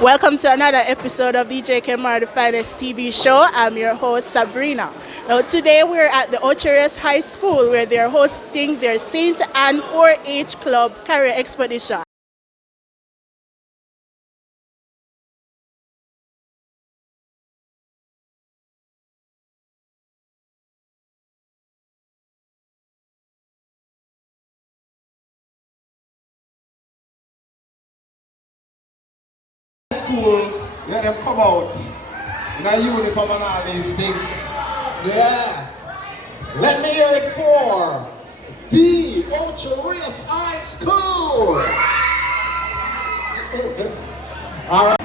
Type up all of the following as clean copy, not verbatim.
Welcome to another episode of DJ KEMAR, the finest TV show. I'm your host, Sabrina. Now, today we're at the Rios High School where they're hosting their St. Anne 4-H Club Career Expedition. School, let them come out in a uniform and all these things. Yeah. Let me hear it for the Rios High School. All right.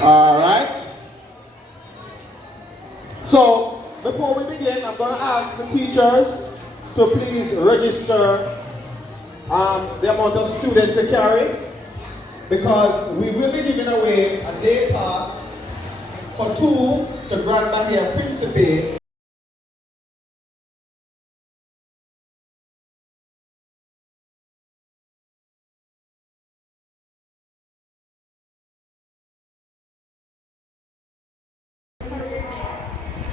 All right. So before we begin, I'm going to ask the teachers to please register the amount of students to carry, because we will be giving away a day pass for two to Grand Bahia Principe.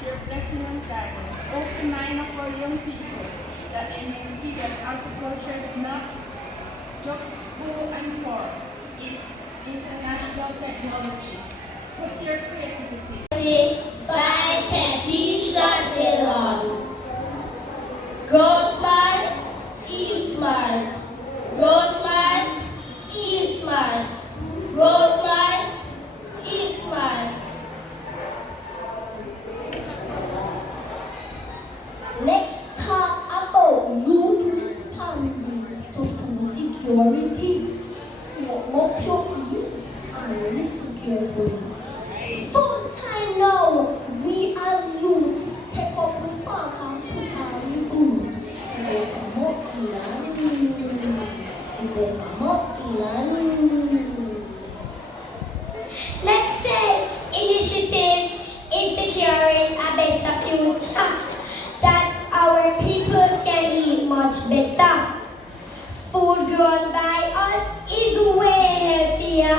Your blessing and guidance. Open mind of our young people that they may see that agriculture is not just go and for, it's international technology. Put your creativity. By Kathy Shadilon. Grow smart, eat smart. Grow smart, eat smart. Grow smart, eat smart. Let's talk about youth responding to food security. Look up your ears and listen carefully. Full time now, we as youths take up the farm and put our good. There's a monkey land. There's a monkey land. Let's take initiative in securing a better future, that our people can eat much better. Food grown by us is way healthier.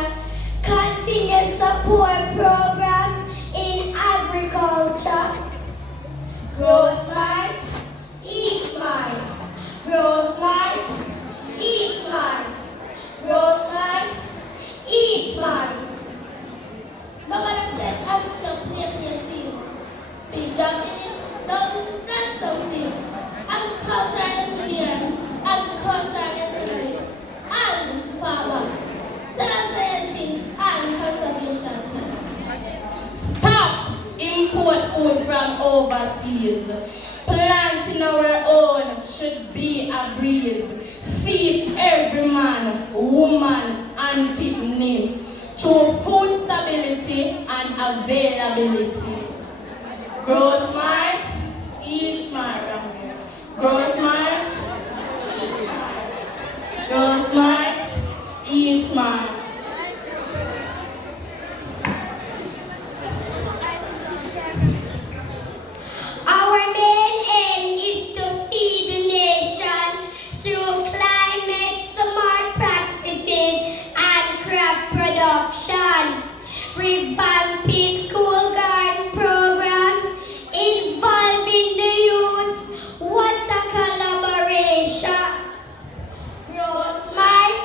Continue support programs in agriculture. Grow smart, eat smart. Grow smart, eat smart. Grow smart, eat smart. Nobody says I'm play scene. Big job in it. No, that's something. Agriculture engineer, agriculture engineering, and farmer. Self-science and conservation. Stop import food from overseas. Planting our own should be a breeze. Feed every man, woman, and picnic through food stability and availability. Grow smart, eat smart. Grow smart, eat smart. Grow smart, eat smart. Our main aim is to feed the nation through climate smart practices and crop production. Revamping school garden programs involving the youth, water collaboration. Grow smart,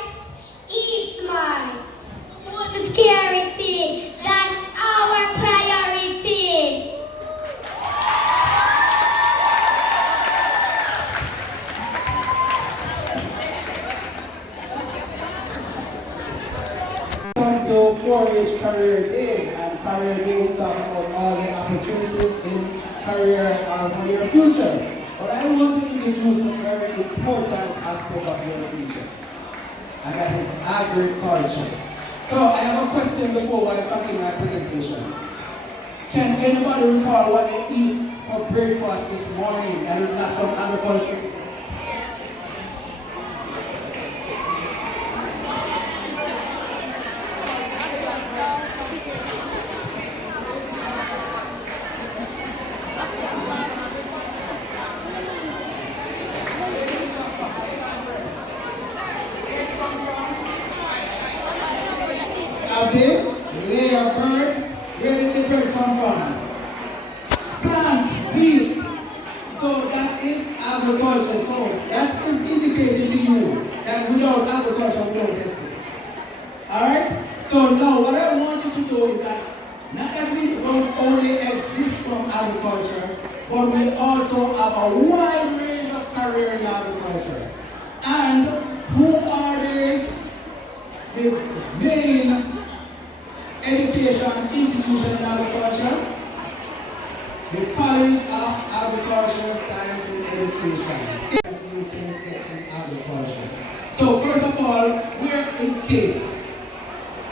eat smart. Food security, that's our priority. Welcome to 4-H Career Day, and Career Day will talk about all the opportunities in career for your future. But I want to introduce a very important aspect of your future, and that is agriculture. So I have a question before I come to my presentation. Can anybody recall what they eat for breakfast this morning that is not from agriculture? have the layer birds. Where did the bird come from? Plant, wheat. So that is agriculture. So that is indicating to you that without agriculture we don't exist. Alright? So now what I want you to do is that not that we don't only exist from agriculture, but we also have a wide range of career in agriculture. And who are the main education institution in agriculture? The College of Agriculture, Science and Education. That you can get in agriculture. So first of all, where is CASE?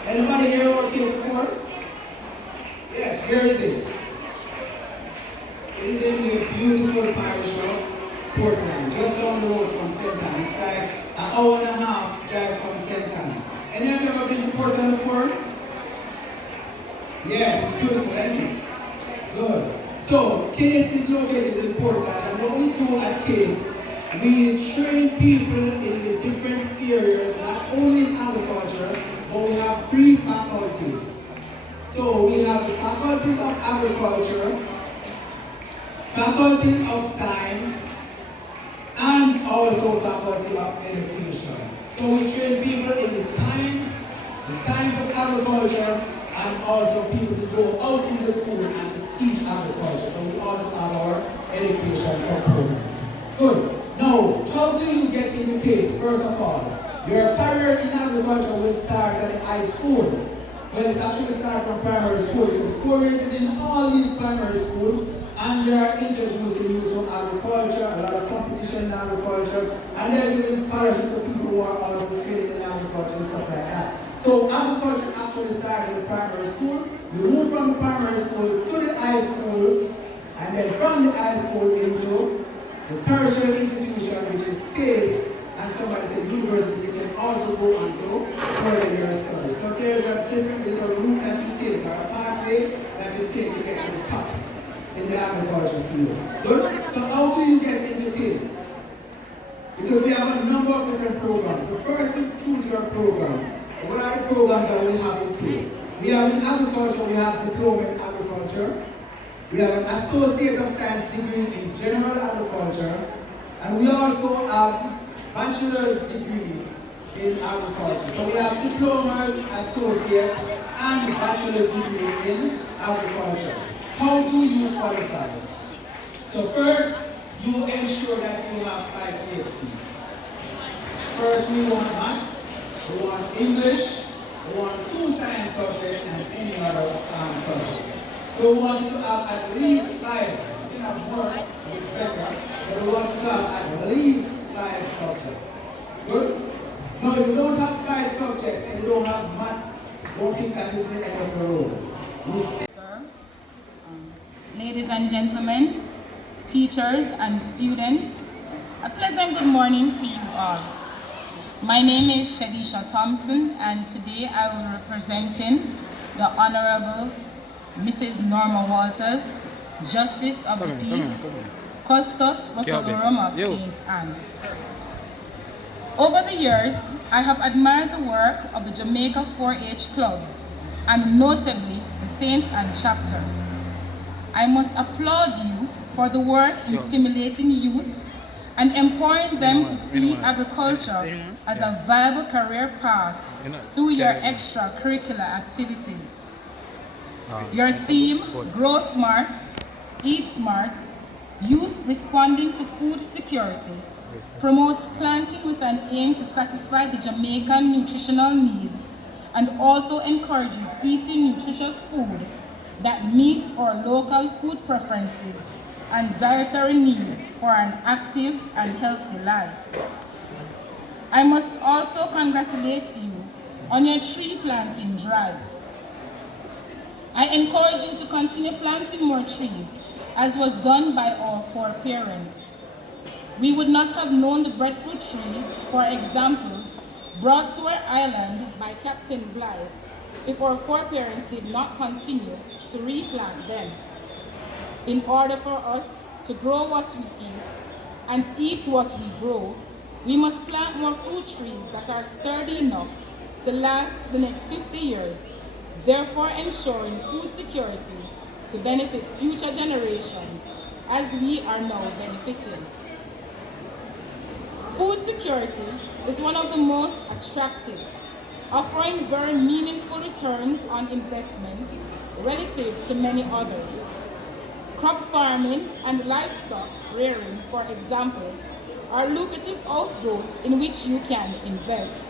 Anybody hear about CASE before? Yes, where is it? It is in the beautiful parish of Portland, just down the road from St. Anne. It's like an hour and a half drive from St. Anne. Any of you ever been to Portland before? Yes, it's beautiful, isn't it? Good. So, CASE is located in Portland, and what we do at CASE, we train people in the different areas, not only in agriculture, but we have 3 faculties. So, we have the faculties of agriculture, faculty of science, and also faculty of education. So, we train people in the science of agriculture, and also people to go out in the school and to teach agriculture. So we also have our education component. Good. Now, how do you get into CASE? First of all, your career in agriculture will start at the high school. Well, it actually starts from primary school because 4 years is in all these primary schools, and they are introducing you to agriculture, a lot of competition in agriculture, and they're giving scholarship to people who are also trained in agriculture and stuff like that. So agriculture actually started in primary school. You move from the primary school to the high school, and then from the high school into the tertiary institution, which is CASE, and somebody said university, you can also go and do further your studies. So there's a route that you take, or a pathway that you take to get to the top in the agriculture field. Good? So how do you get into CASE? Because we have a number of different programs. So first you choose your programs. What are the programs that we have in CASE? We have in agriculture, we have diploma in agriculture. We have an associate of science degree in general agriculture. And we also have bachelor's degree in agriculture. So we have diplomas, associate, and bachelor's degree in agriculture. How do you qualify? So first, you ensure that you have 5 CXCs. First, we want maths. We want English, we want 2 science subjects, and any other subject. So we want you to have at least 5. You can have more, it's better, but we want you to have at least 5 subjects. Good? Now, if you don't have 5 subjects and you don't have maths, don't think that is the end of the road. Sir, ladies and gentlemen, teachers and students, a pleasant good morning to you all. My name is Shadisha Thompson, and today I will be representing the Honorable Mrs. Norma Walters, Justice of the Peace, Custos Rotorum of St. Anne. Over the years, I have admired the work of the Jamaica 4-H clubs, and notably the St. Anne chapter. I must applaud you for the work in stimulating youth and empowering them to see agriculture as a viable career path through your extracurricular activities. Your theme, Grow Smart, Eat Smart, Youth Responding to Food Security, promotes planting with an aim to satisfy the Jamaican nutritional needs and also encourages eating nutritious food that meets our local food preferences and dietary needs for an active and healthy life. I must also congratulate you on your tree planting drive. I encourage you to continue planting more trees, as was done by our foreparents. We would not have known the breadfruit tree, for example, brought to our island by Captain Blythe, if our foreparents did not continue to replant them. In order for us to grow what we eat and eat what we grow, we must plant more fruit trees that are sturdy enough to last the next 50 years, therefore ensuring food security to benefit future generations as we are now benefiting. Food security is one of the most attractive, offering very meaningful returns on investments relative to many others. Crop farming and livestock rearing, for example, are lucrative outgrowths in which you can invest.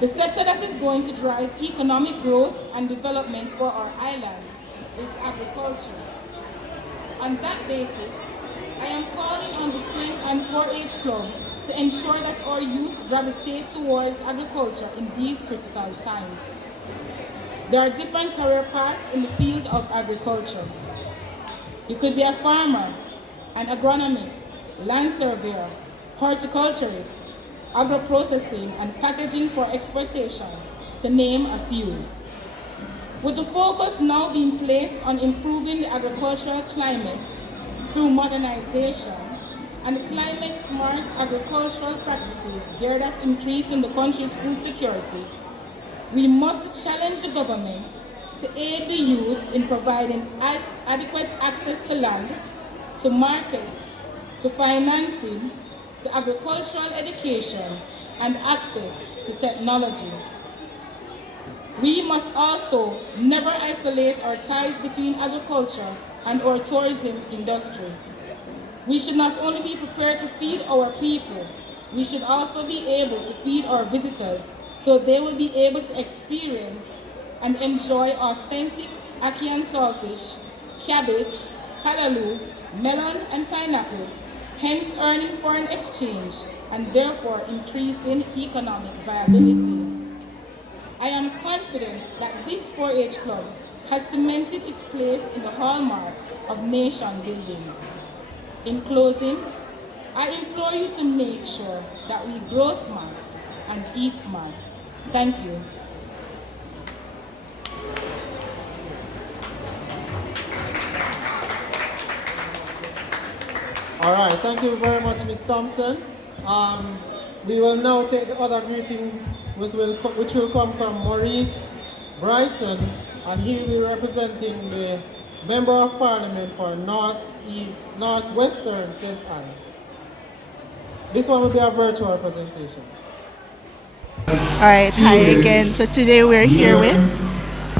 The sector that is going to drive economic growth and development for our island is agriculture. On that basis, I am calling on the Saint and 4-H Club to ensure that our youth gravitate towards agriculture in these critical times. There are different career paths in the field of agriculture. You could be a farmer, an agronomist, land surveyor, horticulturist, agro-processing and packaging for exportation, to name a few. With the focus now being placed on improving the agricultural climate through modernization and climate-smart agricultural practices geared at increasing the country's food security, we must challenge the government to aid the youth in providing adequate access to land, to markets, to financing, to agricultural education, and access to technology. We must also never isolate our ties between agriculture and our tourism industry. We should not only be prepared to feed our people, we should also be able to feed our visitors so they will be able to experience and enjoy authentic ackee and saltfish, cabbage, callaloo, melon and pineapple, hence earning foreign exchange and therefore increasing economic viability. I am confident that this 4-H Club has cemented its place in the hallmark of nation building. In closing, I implore you to make sure that we grow smart and eat smart. Thank you. All right, thank you very much, Ms. Thompson. We will now take the other greeting, which will come from Maurice Bryson, and he will be representing the Member of Parliament for Northwestern St. Anne. This one will be a virtual presentation. All right, hi again. So today we're here with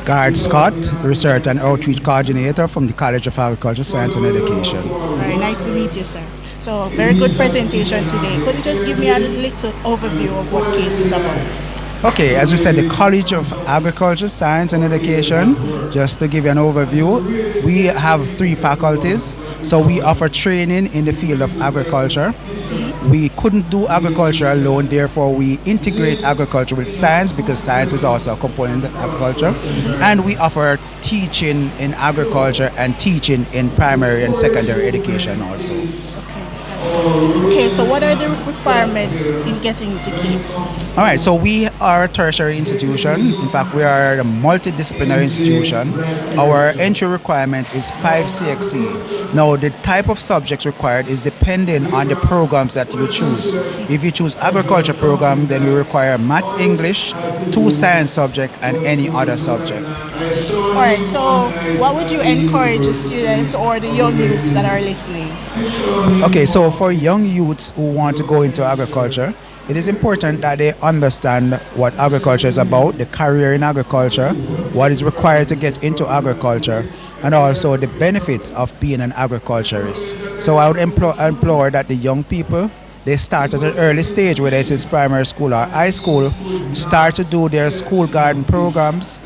Garrett Scott, Research and Outreach Coordinator from the College of Agriculture, Science and Education. Very nice to meet you, sir. So very good presentation today. Could you just give me a little overview of what CASE is about? Okay, as we said, the College of Agriculture, Science and Education, just to give you an overview, we have 3 faculties. So we offer training in the field of agriculture. We couldn't do agriculture alone, therefore we integrate agriculture with science because science is also a component of agriculture. And we offer teaching in agriculture and teaching in primary and secondary education also. Okay, so what are the requirements in getting into CASE? All right, so we are a tertiary institution. In fact, we are a multidisciplinary institution. Our entry requirement is 5 CXC. Now, the type of subjects required is depending on the programs that you choose. If you choose agriculture program, then we require maths, English, 2 science subjects, and any other subject. All right, so what would you encourage the students or the young youths that are listening? Okay, so for young youths who want to go into agriculture, it is important that they understand what agriculture is about, the career in agriculture, what is required to get into agriculture, and also the benefits of being an agriculturist. So I would implore that the young people, they start at an early stage, whether it's primary school or high school, start to do their school garden programs,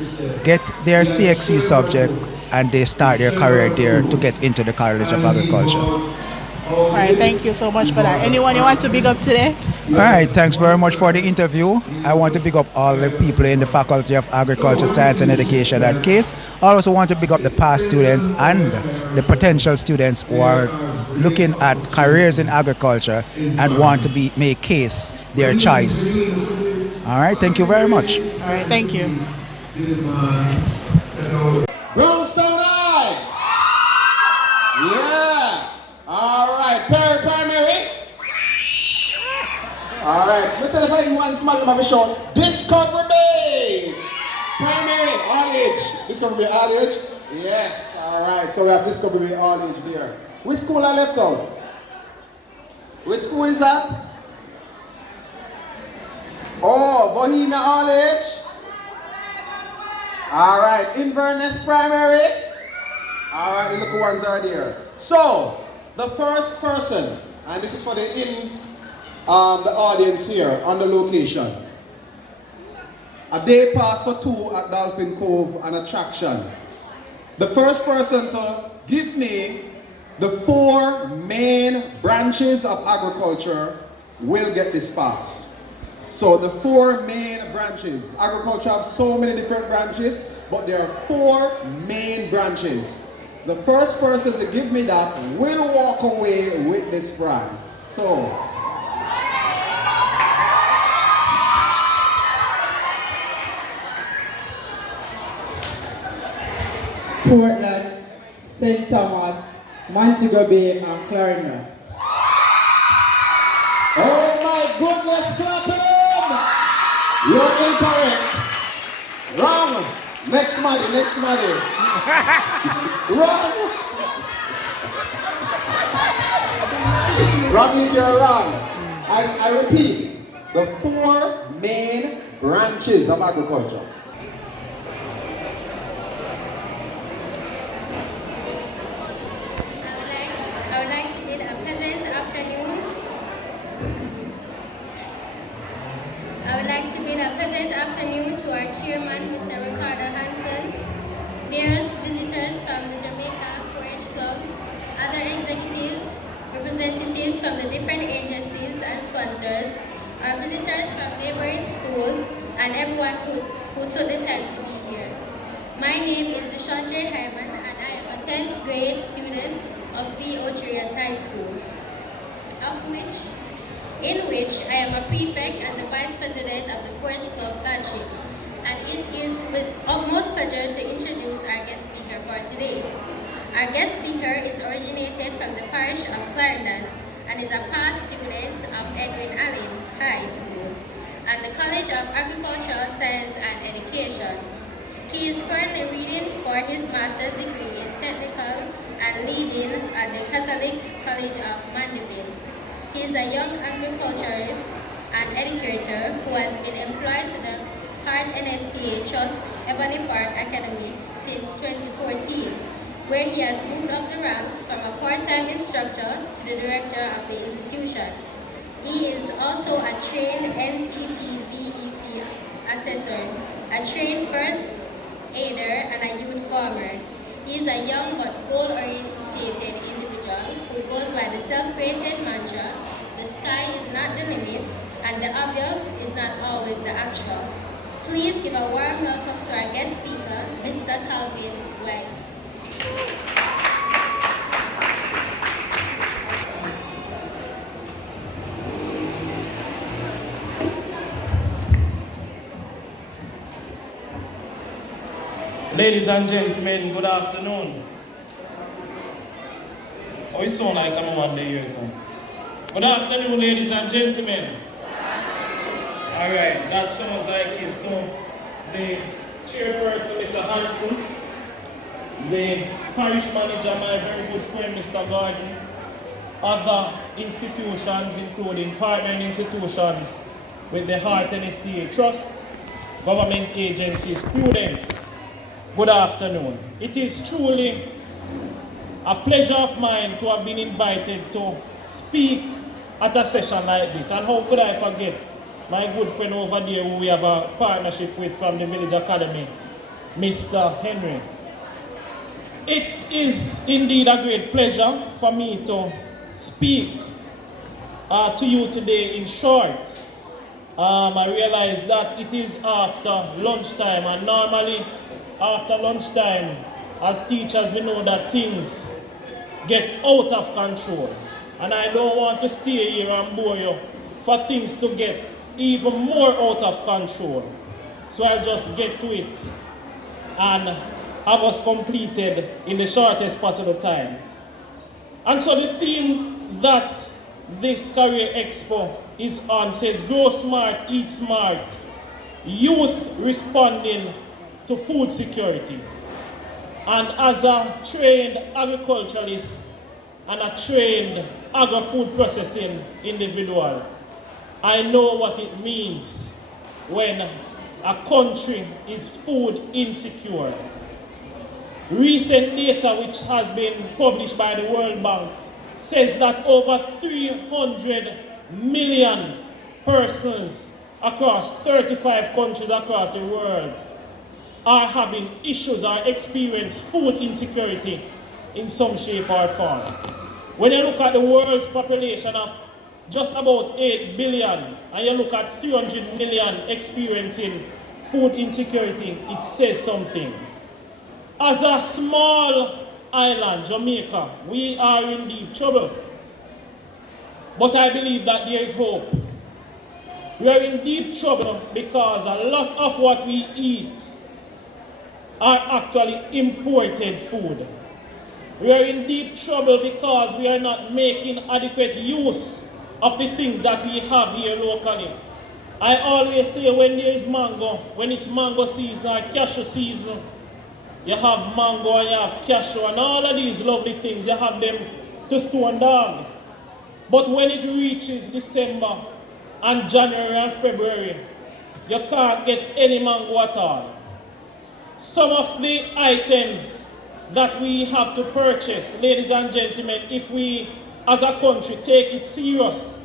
get their CXC subject, and they start their career there to get into the College of Agriculture. All right, thank you so much for that. Anyone you want to big up today? All right, thanks very much for the interview. I want to big up all the people in the Faculty of Agriculture, Science and Education at CASE. I also want to big up the past students and the potential students who are looking at careers in agriculture and want to make CASE their choice. All right, thank you very much. All right, thank you. Brownstone High! Yeah! All right, primary. All right, look at if I even one small number short. Discovery Bay! Primary, all age. Discovery Bay, all age? Yes, alright. So we have Discovery Bay, all age there. Which school I left out? Which school is that? Oh, Bohemia all age? Alright, Inverness Primary? Alright, the little ones are there. So, the first person, and this is for the audience here on the location. A day pass for two at Dolphin Cove, an attraction. The first person to give me the 4 main branches of agriculture will get this pass. So the 4 main branches. Agriculture have so many different branches, but there are 4 main branches. The first person to give me that will walk away with this prize. So, Portland, St. Thomas, Montego Bay, and Clarendon. oh my goodness, clap him! You're incorrect. Wrong. Next money. Wrong. Wrong, you're wrong. I repeat, the 4 main branches of agriculture. I would like to bid a pleasant afternoon. I would like to bid a pleasant afternoon to our chairman, Mr. Ricardo Hansen, various visitors from the Jamaica 4-H clubs, other executives, representatives from the different agencies and sponsors, our visitors from neighboring schools, and everyone who took the time to be here. My name is Deshaun J. Hyman, and I am a 10th grade student of the Rios High School, in which I am a prefect and the vice president of the 4-H Club Flagship. And it is with utmost pleasure to introduce our guest speaker for today. Our guest speaker is originated from the parish of Clarendon and is a past student of Edwin Allen High School and the College of Agricultural Science and Education. He is currently reading for his master's degree in technical and leading at the Catholic College of Mandeville. He is a young agriculturist and educator who has been employed to the Hart NSTA Trust Ebony Park Academy since 2014, where he has moved up the ranks from a part-time instructor to the director of the institution. He is also a trained NCTVET assessor, a trained first aider, and a youth farmer. He is a young but goal-oriented individual who goes by the self-created mantra, the sky is not the limit, and the obvious is not always the actual. Please give a warm welcome to our guest speaker, Mr. Calvin Weiss. Ladies and gentlemen, good afternoon. Oh, it sounds like I'm on the here, son. Good afternoon, ladies and gentlemen. Alright, that sounds like it to the chairperson, Mr. Hanson, the parish manager, my very good friend, Mr. Gordon, other institutions, including partnering institutions with the Hart NSTA Trust, government agencies, students. Good afternoon. It is truly a pleasure of mine to have been invited to speak at a session like this. And how could I forget my good friend over there who we have a partnership with from the Village Academy, Mr. Henry. It is indeed a great pleasure for me to speak to you today in short. I realize that it is after lunchtime, and normally after lunchtime, as teachers, we know that things get out of control. And I don't want to stay here and bore you for things to get even more out of control. So I'll just get to it and have us completed in the shortest possible time. And so the theme that this Career Expo is on, says grow smart, eat smart, youth responding to food security. And as a trained agriculturalist and a trained agri-food processing individual, I know what it means when a country is food insecure. Recent data which has been published by the World Bank says that over 300 million persons across 35 countries across the world are having issues or experience food insecurity in some shape or form. When you look at the world's population of just about 8 billion and you look at 300 million experiencing food insecurity, it says something. As a small island, Jamaica, we are in deep trouble. But I believe that there is hope. We are in deep trouble because a lot of what we eat are actually imported food. We are in deep trouble because we are not making adequate use of the things that we have here locally. I always say when there is mango, when it's mango season or cashew season, you have mango and you have cashew and all of these lovely things, you have them to stone down. But when it reaches December and January and February, you can't get any mango at all. Some of the items that we have to purchase, ladies and gentlemen, if we as a country take it serious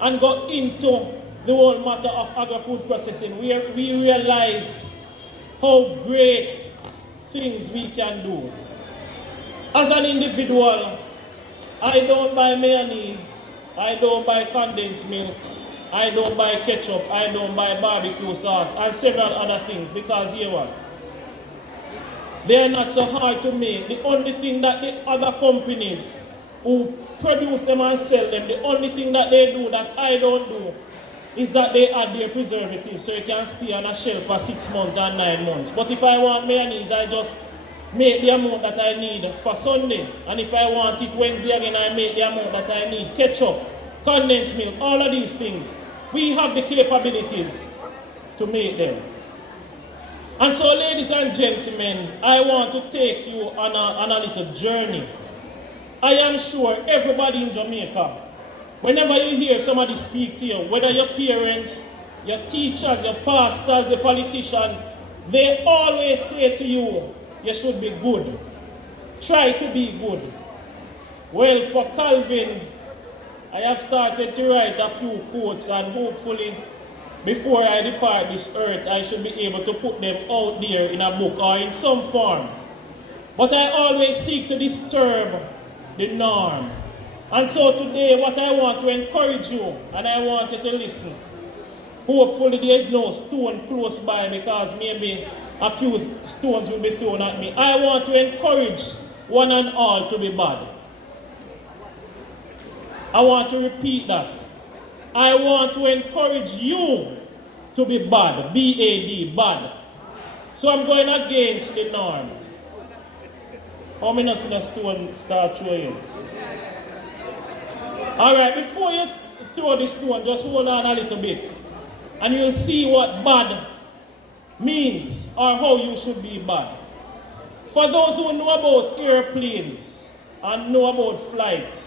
and go into the whole matter of agri-food processing, we realize how great things we can do. As an individual, I don't buy mayonnaise, I don't buy condensed milk, I don't buy ketchup, I don't buy barbecue sauce, and several other things because here what? They are not so hard to make. The only thing that the other companies who produce them and sell them, the only thing that they do that I don't do is that they add their preservatives so it can stay on a shelf for 6 months and 9 months. But if I want mayonnaise, I just make the amount that I need for Sunday. And if I want it Wednesday again, I make the amount that I need. Ketchup, condensed milk, all of these things. We have the capabilities to make them. And so, ladies and gentlemen, I want to take you on a little journey. I am sure everybody in Jamaica, whenever you hear somebody speak to you, whether your parents, your teachers, your pastors, your politicians, they always say to you, you should be good. Try to be good. Well, for Calvin, I have started to write a few quotes and hopefully before I depart this earth, I should be able to put them out there in a book or in some form. But I always seek to disturb the norm. And so today, what I want to encourage you, and I want you to listen. Hopefully there is no stone close by because maybe a few stones will be thrown at me. I want to encourage one and all to be bad. I want to repeat that. I want to encourage you to be bad, B-A-D, bad. So I'm going against the norm. How many see the stone start throwing? All right, before you throw the stone, just hold on a little bit. And you'll see what bad means or how you should be bad. For those who know about airplanes and know about flight,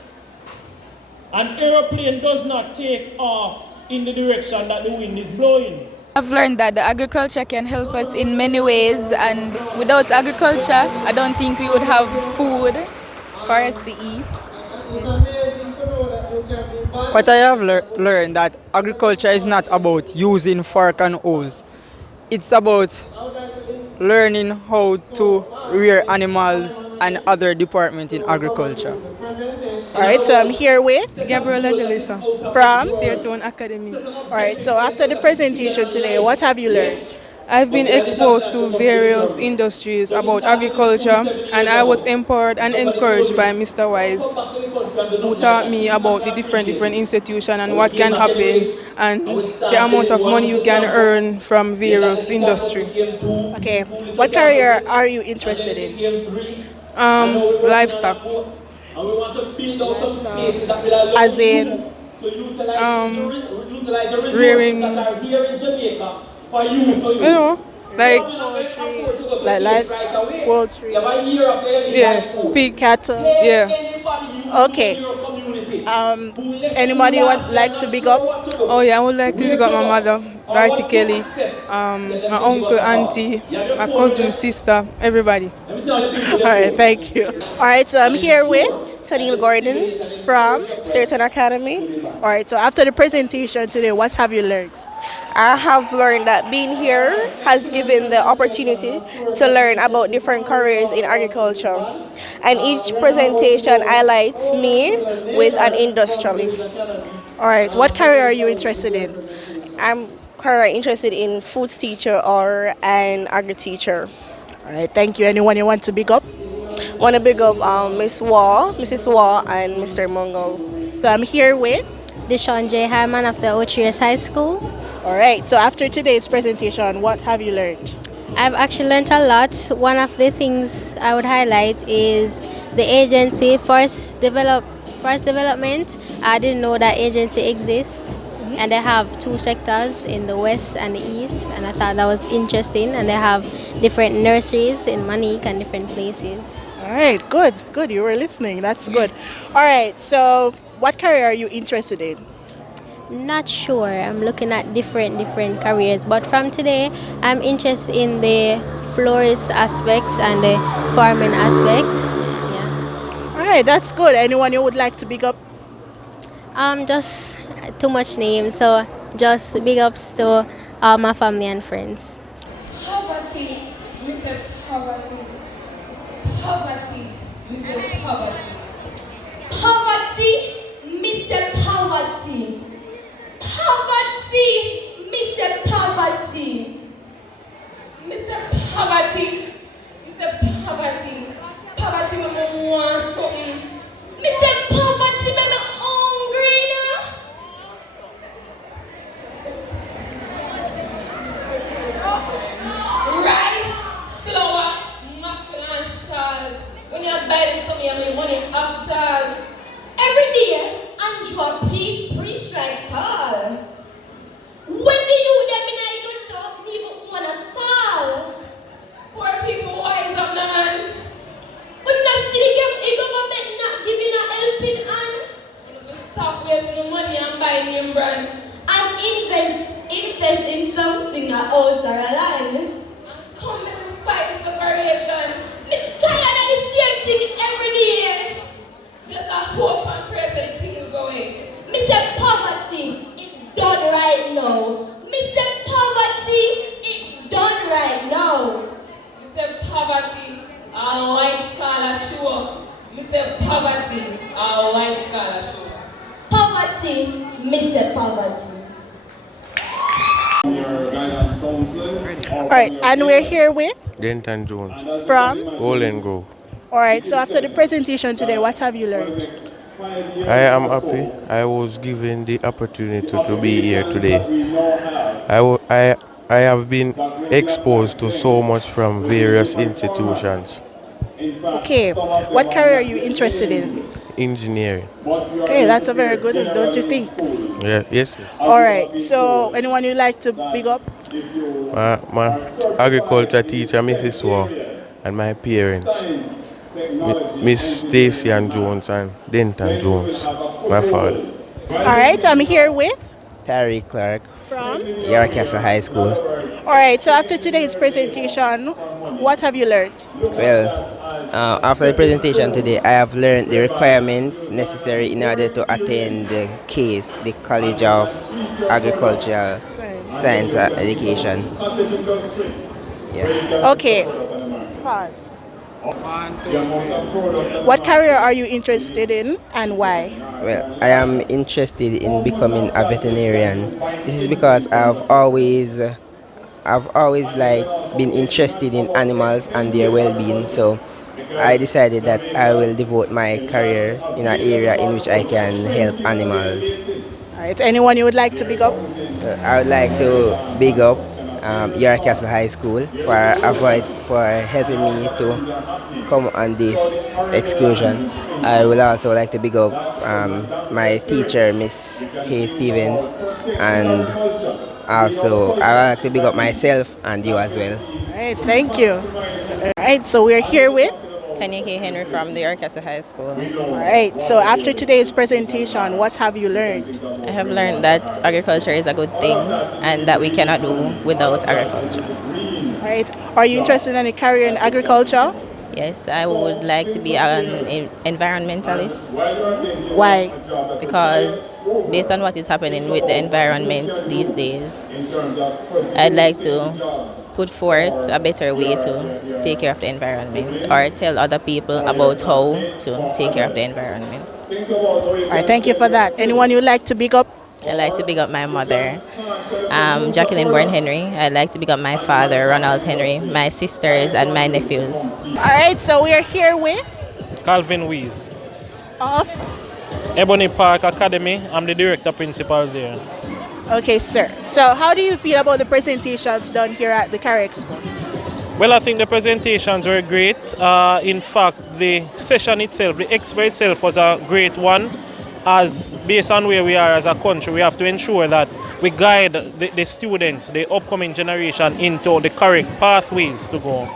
an aeroplane does not take off in the direction that the wind is blowing. I've learned that the agriculture can help us in many ways, and without agriculture, I don't think we would have food for us to eat. What I have learned that agriculture is not about using fork and hose. It's about learning how to rear animals and other departments in agriculture. All right, so I'm here with Gabriela Delisa from. State Tone Academy. All right, so after the presentation today, what have you learned? I've been exposed to various industries about agriculture, and I was empowered and encouraged by Mr. Wise, who taught me about the different institutions and what can happen and the amount of money you can earn from various industries. Okay, what career are you interested in? Livestock. As in? utilize the resources rearing, that are here in Jamaica for you to you use. know, like, Some not going to afford to go to Like the East livestock, right away. poultry, You have a year of the LD high yeah, school. pig, cattle. Take yeah. anybody you know in Okay. your community who left school Anybody would last year like and to not big sure up? what to Oh do, yeah, I would like to where pick to up my go, mother, or Dorothy what to Kelly, access. Tell them my to give us uncle, a call. auntie, You have your my phone with cousin, you? sister, everybody. Let me see how the people with All their right, phone. thank you. All right, so I'm here with. Tanil Gordon From. Certain Academy. All right, so after the presentation today, what have you learned? I have learned that being here has given the opportunity to learn about different careers in agriculture. And each presentation highlights me with an industry. All right, what career are you interested in? I'm currently interested in foods teacher or an agri teacher. All right, thank you. Anyone you want to big up? Want to big up Miss Waugh, Mrs. Waugh, and Mr. Mongol. So I'm here with. Deshaun J. Hyman of the Ochias High School. All right, so after today's presentation, what have you learned? I've actually learned a lot. One of the things I would highlight is the agency Forest Development. I didn't know that agency exists. And they have two sectors in the west and the east, and I thought that was interesting. And they have different nurseries in Manique and different places. All right, good, good. You were listening. That's good. All right, so what career are you interested in? Not sure. I'm looking at different careers, but from today, I'm interested in the florist aspects and the farming aspects. All right, that's good. Anyone you would like to big up? Just too much names, so just big ups to all my family and friends. Poverty, Mr. Poverty. Poverty, Mr. Poverty. Poverty, Mr. Poverty. Poverty, Mr. Poverty. Mr. Poverty, Mr. Poverty. Poverty, mama want something. Mr. Poverty, me hungry now. Rice, flour, mackerel and salt. When you're buying some, you have money after all. Every day, Andrew preach like Paul. When the youth them in I go to people wanna stall. Poor people wise up, man. When not see the government not giving a helping hand. Stop wasting the money and buy name brand. And invest in something a house or a land. And come make you fight the separation. Me tired of the same thing every day. Just a hope and pray for the thing will go away. Me say poverty, it done right now. Me say poverty, it done right now. Me say poverty, a white collar show. Me say poverty, a white collar show. Poverty, me say poverty. All right, and we're here with. Denton Jones. From. Golden Grove. All right, so after the presentation today, what have you learned? I am happy I was given the opportunity to be here today. I have been exposed to so much from various institutions. Okay, what career are you interested in? Engineering. Okay, that's a very good one, don't you think? Yeah, yes. All right, so anyone you like to big up? My agriculture teacher, Mrs. Waugh, and my parents, Miss Stacy and Jones and Denton Jones, my father. All right, I'm here with. Terry Clark From? Yarcastle High School. All right, so after today's presentation, what have you learned? Well, after the presentation today, I have learned the requirements necessary in order to attend the CASE, the College of Agricultural Science and Education. Yeah. Okay, pause. What career are you interested in and why? Well, I am interested in becoming a veterinarian. This is because I've always been interested in animals and their well-being. So I decided that I will devote my career in an area in which I can help animals. All right, anyone you would like to big up? I would like to big up York Castle High School for helping me to come on this excursion. I would also like to big up my teacher, Miss Hay Stevens, and also I would like to big up myself and you as well. All right, thank you. All right, so we're here with. Tanya K. Henry from the York Castle High School. All right, so after today's presentation, what have you learned? I have learned that agriculture is a good thing and that we cannot do without agriculture. All right, are you interested in a career in agriculture? Yes, I would like to be an environmentalist. Why? Because based on what is happening with the environment these days, I'd like to put forth a better way to take care of the environment or tell other people about how to take care of the environment. All right, thank you for that. Anyone you'd like to big up? I'd like to big up my mother, Jacqueline Bourne Henry. I'd like to big up my father, Ronald Henry, my sisters, and my nephews. All right, so we are here with Calvin Wees. of. Ebony Park Academy. I'm the director principal there. Okay, sir. So, how do you feel about the presentations done here at the CAREERB Expo? Well, I think the presentations were great. In fact, the session itself, the expo itself was a great one. As based on where we are as a country, we have to ensure that we guide the students, the upcoming generation, into the correct pathways to go.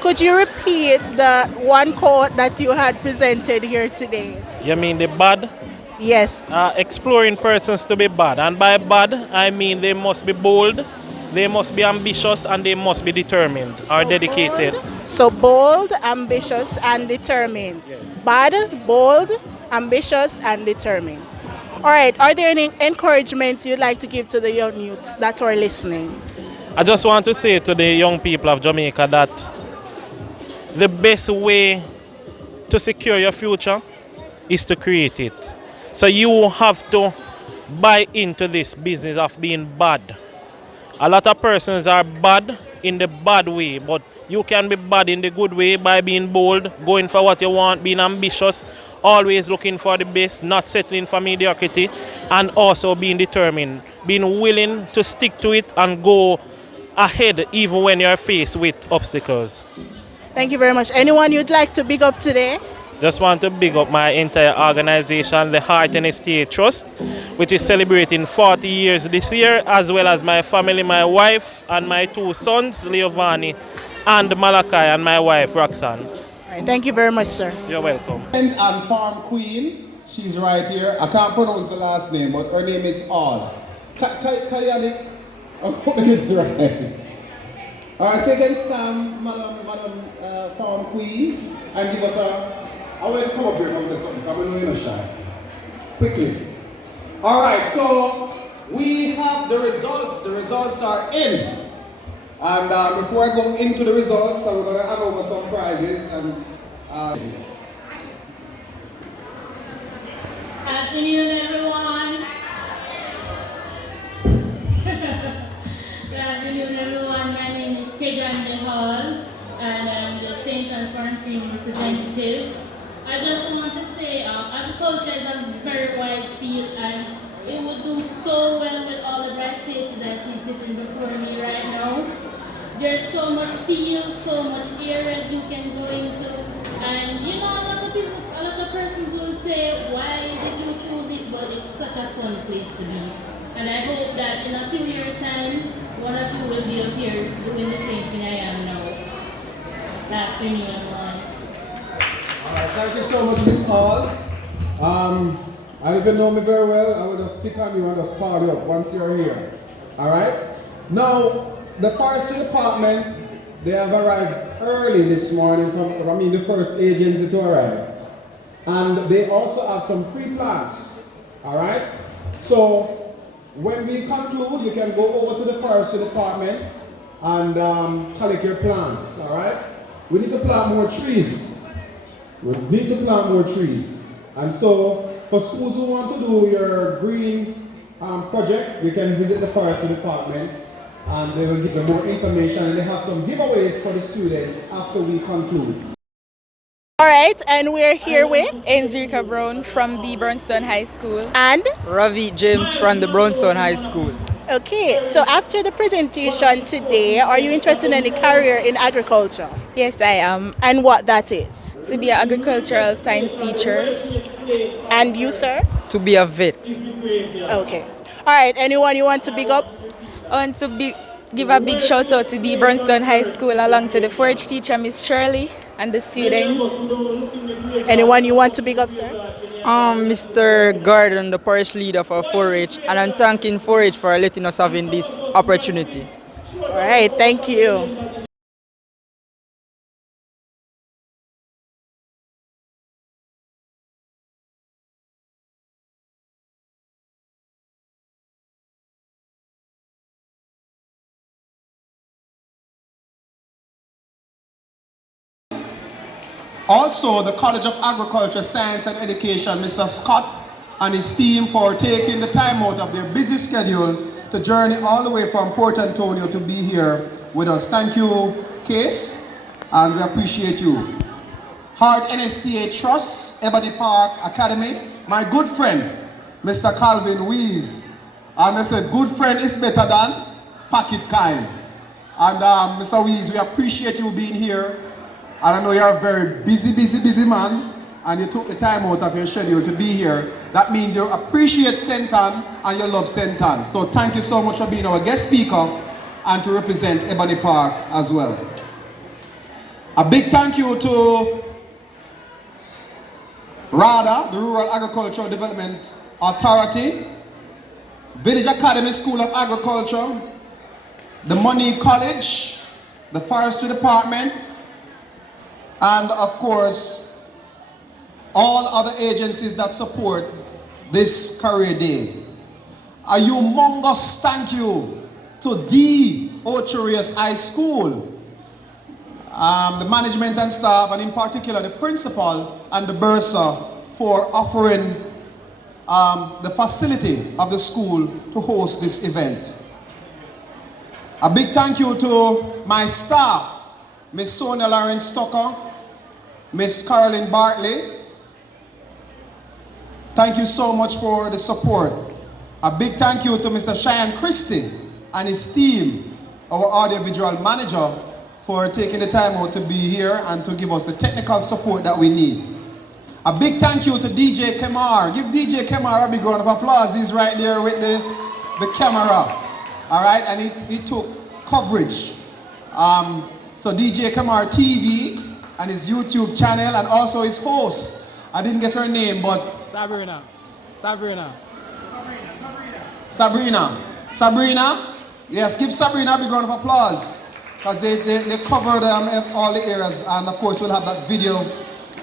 Could you repeat the one quote that you had presented here today? You mean the bad? Yes. Exploring persons to be bad. And by bad, I mean they must be bold, they must be ambitious, and they must be determined or dedicated. So bold, ambitious, and determined. Yes. Bad, bold, ambitious, and determined. All right, are there any encouragements you'd like to give to the young youths that are listening? I just want to say to the young people of Jamaica that the best way to secure your future is to create it. So you have to buy into this business of being bad. A lot of persons are bad in the bad way, but you can be bad in the good way by being bold, going for what you want, being ambitious, always looking for the best, not settling for mediocrity, and also being determined, being willing to stick to it and go ahead even when you're faced with obstacles. Thank you very much. Anyone you'd like to big up today? Just want to big up my entire organization, the Heart and Estate Trust, which is celebrating 40 years this year, as well as my family, my wife, and my two sons, Leovani and Malachi, and my wife, Roxanne. All right, thank you very much, sir. You're welcome. And Farm Queen, she's right here. I can't pronounce the last name, but her name is All. Kayanik. I hope I get it right. All right, so you can stand, Madam Farm Queen, and give us a. I want to come up here and say something. Come in, you're not shy. Quickly. All right, so we have the results. The results are in. And before I go into the results, we're going to hand over some prizes. And afternoon, everyone. Good afternoon, everyone. My name is Kegan Hall, and I'm the St. Anne Farm Team representative. I just want to say agriculture is a very wide field, and it would do so well with all the bright faces I see sitting before me right now. There's so much field, so much areas you can go into, and you know, a lot of persons will say, why did you choose it? But it's such a fun place to be. And I hope that in a few years' time, one of you will be up here doing the same thing I am now. Good afternoon, everyone. thank you so much, Miss Hall. I don't even know me very well. I will just pick on you and just call you up once you're here. All right? Now, the forestry department, they have arrived early this morning the first agency to arrive. And they also have some free plants. All right? So, when we conclude, you can go over to the forestry department and collect your plants. All right? We need to plant more trees. We need to plant more trees. And so, for schools who want to do your green project, you can visit the forestry department and they will give you more information, and they have some giveaways for the students after we conclude. All right, and we're here with Enzrika Brown from the Brownstone High School. And Ravi James from the Brownstone High School. Okay, so after the presentation today, are you interested in any career in agriculture? Yes, I am. And what that is? To be an agricultural science teacher. And you, sir? To be a vet. Okay. All right, anyone you want to big up? I want to give a big shout out to the Brunston High School along to the forage teacher, Miss Shirley, and the students. Anyone you want to big up, sir? Mr. Gordon, the parish leader for 4-H, and I'm thanking 4-H for letting us having this opportunity. All right, thank you. Also, the College of Agriculture, Science and Education, Mr. Scott and his team for taking the time out of their busy schedule to journey all the way from Port Antonio to be here with us. Thank you, Case, and we appreciate you. Heart NSTA Trust, Ebony Park Academy, my good friend, Mr. Calvin Wees. And I said, good friend is better than pocket kind. And Mr. Wees, we appreciate you being here. And I know you're a very busy man, and you took the time out of your schedule to be here. That means you appreciate Senton and you love Senton. So thank you so much for being our guest speaker and to represent Ebony Park as well. A big thank you to RADA, the Rural Agricultural Development Authority, Village Academy School of Agriculture, the Money College, the Forestry Department, and of course, all other agencies that support this Career Day. A humongous thank you to the Rios High School, the management and staff, and in particular the principal and the bursar for offering the facility of the school to host this event. A big thank you to my staff, Miss Sonia Lawrence Stocker, Miss Carolyn Bartley. Thank you so much for the support. A big thank you to Mr. Cheyenne Christie and his team, our audiovisual manager, for taking the time out to be here and to give us the technical support that we need. A big thank you to DJ KEMAR. Give DJ KEMAR a big round of applause. He's right there with the camera. All right, and he took coverage. So DJ KEMAR TV and his YouTube channel, and also his host. I didn't get her name, but Sabrina. Yes, give Sabrina a big round of applause, because they covered all the areas, and of course we'll have that video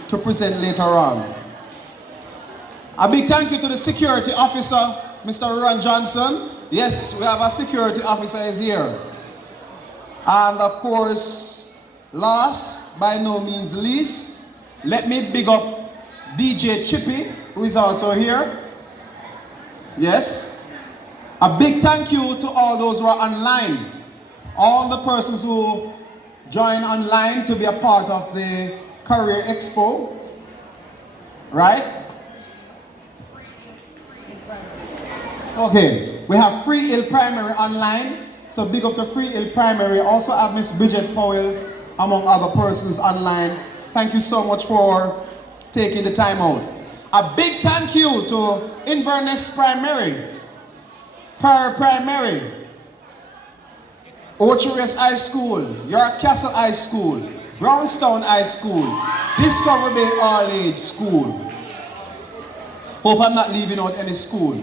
to present later on. A big thank you to the security officer, Mr. Ron Johnson. Yes, we have a security officer is here. And of course, last, by no means least, let me big up DJ Chippy, who is also here. Yes. A big thank you to all those who are online, all the persons who join online to be a part of the Career Expo, right? Okay, we have Free Hill Primary online, so big up to Free Hill Primary. Also have Miss Bridget Powell, among other persons online. Thank you so much for taking the time out. A big thank you to Inverness Primary, Prairie Primary, Rios High School, York Castle High School, Brownstown High School, Discovery Bay All Age School. Hope I'm not leaving out any school.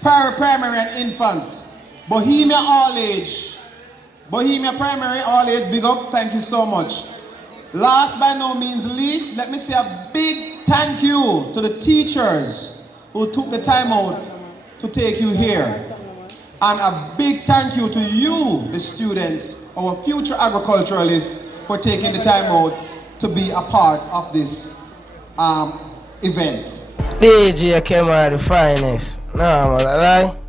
Prairie Primary and Infant, Bohemia All Age, Bohemia Primary All Age, big up, thank you so much. Last by no means least, let me say a big thank you to the teachers who took the time out to take you here. And a big thank you to you, the students, our future agriculturalists, for taking the time out to be a part of this event. DJ KEMAR, the finest. No, I'm not lying.